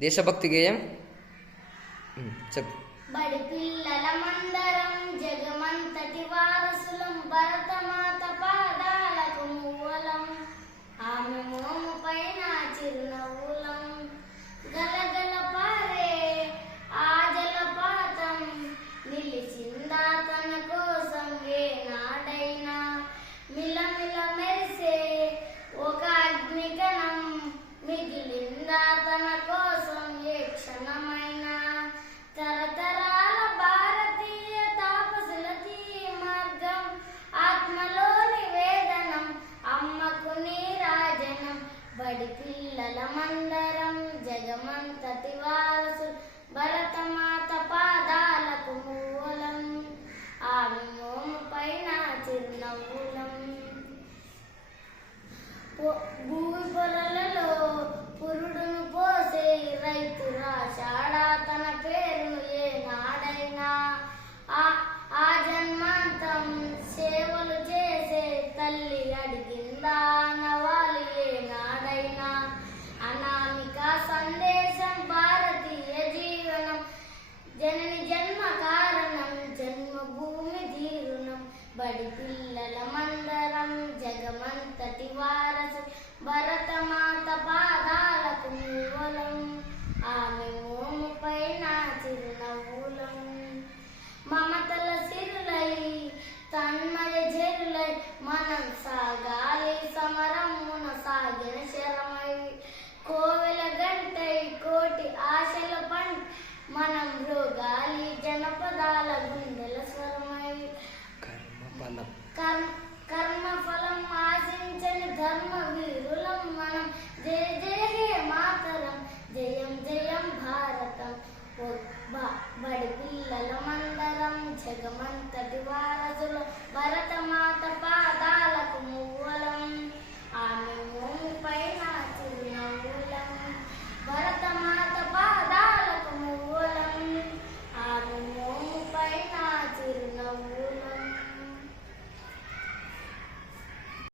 దేశభక్తి గేయం చెప్పు. బడి పిల్లల మందరం జగమంతటి వారసులం భరతమాత పాదాలకు ఆమె మోము పైన చిరునవ్వులం. గలగల పారే ఆ జలపాతం నిలిచిందా తన కోసం ఏనాడైనా మిలమిల మెరిసే ఒక అగ్నిగణం మిగిలిందా తన కోసం ఏ క్షణమైనా తరతరాల భారతీయ తాపసులకి మార్గం ఆత్మలోని వేదనం అమ్మకు నీరాజనం బడి పిల్లల మందరం జగమంతటి వారసు భరతమాత పాదాలకు మూలం ఆమె మోము పైన చిరునవ్వులం పొ- భూమి పొరలలో పురుడును పోసే రైతురా రాశాడా? తన పేరును ఏ నాడైనా ఆ ఆ జన్మాంతం సేవలు చేసే తల్లి అడిగిందా? నవాలి ఏ నాడైనా అనామిక సందేశం భారతీయ జీవనం. జనని జన్మ కారణం జన్మభూమి తీరుణం బడి పిల్లల మందరం జగమంతటి వారసు భరతమాత పాదాలకు మూలం ఆమె మోము పైన చిరునవ్వులం. మమతల సిరులై తన్మయ జరులై మనం సాగాలి సమరమున సాగిన శరమై. కోవెల గంటై కోటి ఆశల పంట మనం రోగాలి జనపదాల గుండెల స్వరమై. కర్మ కర్మ ఫలం ఆశించని ధర్మ వీరులం మనం. జయ జయ హే మాతరం జయం జయం భారతం. బడి పిల్లల మందరం జగమంతటి వారు